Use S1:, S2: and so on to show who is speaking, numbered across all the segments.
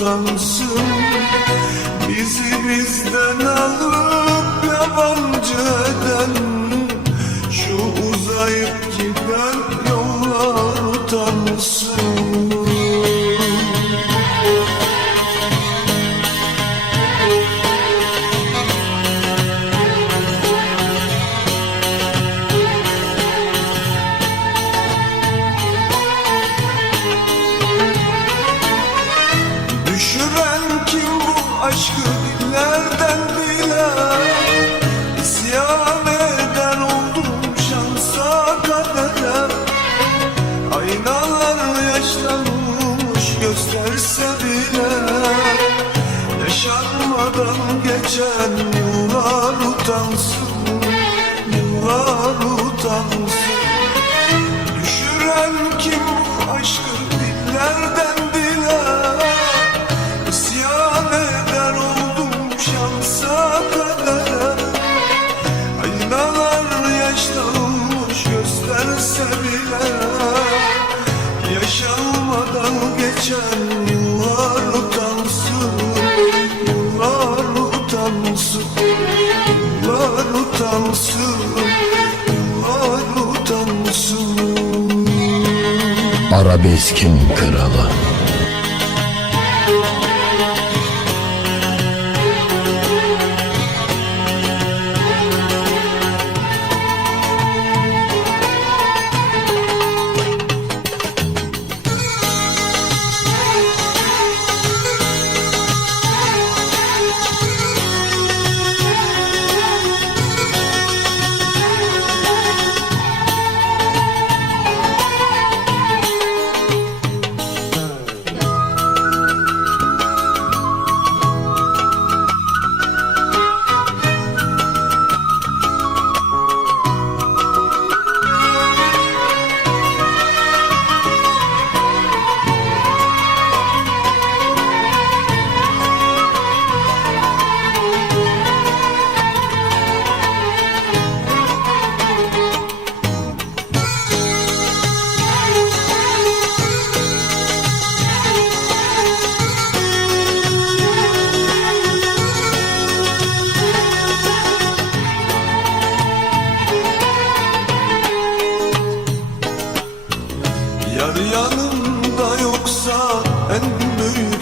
S1: utansın Bizi bizden alıp yabancı eden Şu uzayıp giden yollar utansın geçen yıllar utansın Yıllar utansın. Düşüren kim bu aşkı dillerden dile İsyan eder oldum şansa kadere Aynalar yaşlanmış gösterse bile. Yaşanmadan geçen yıllar
S2: Arabeskin kralı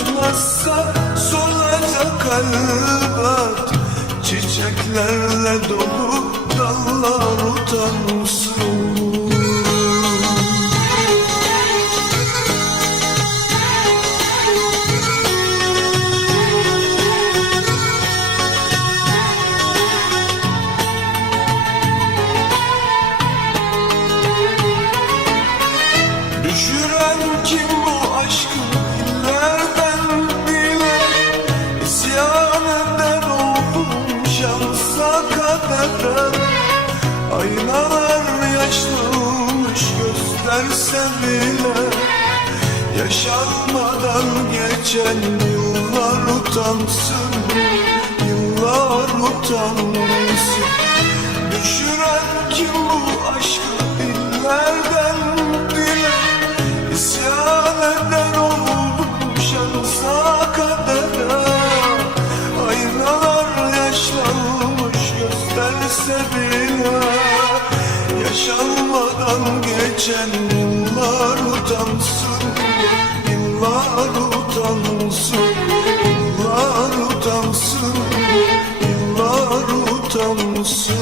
S1: açmazsa solacak elbet Çiçeklerle dolu dallar utansın kadere Aynalar yaşlanmış gösterse bile. Yaşanmadan geçen yıllar utansın Yıllar utansın Düşüren kim bu aşkı dillerden Ateş geçen yıllar utansın Yıllar utansın Yıllar utansın Yıllar utansın.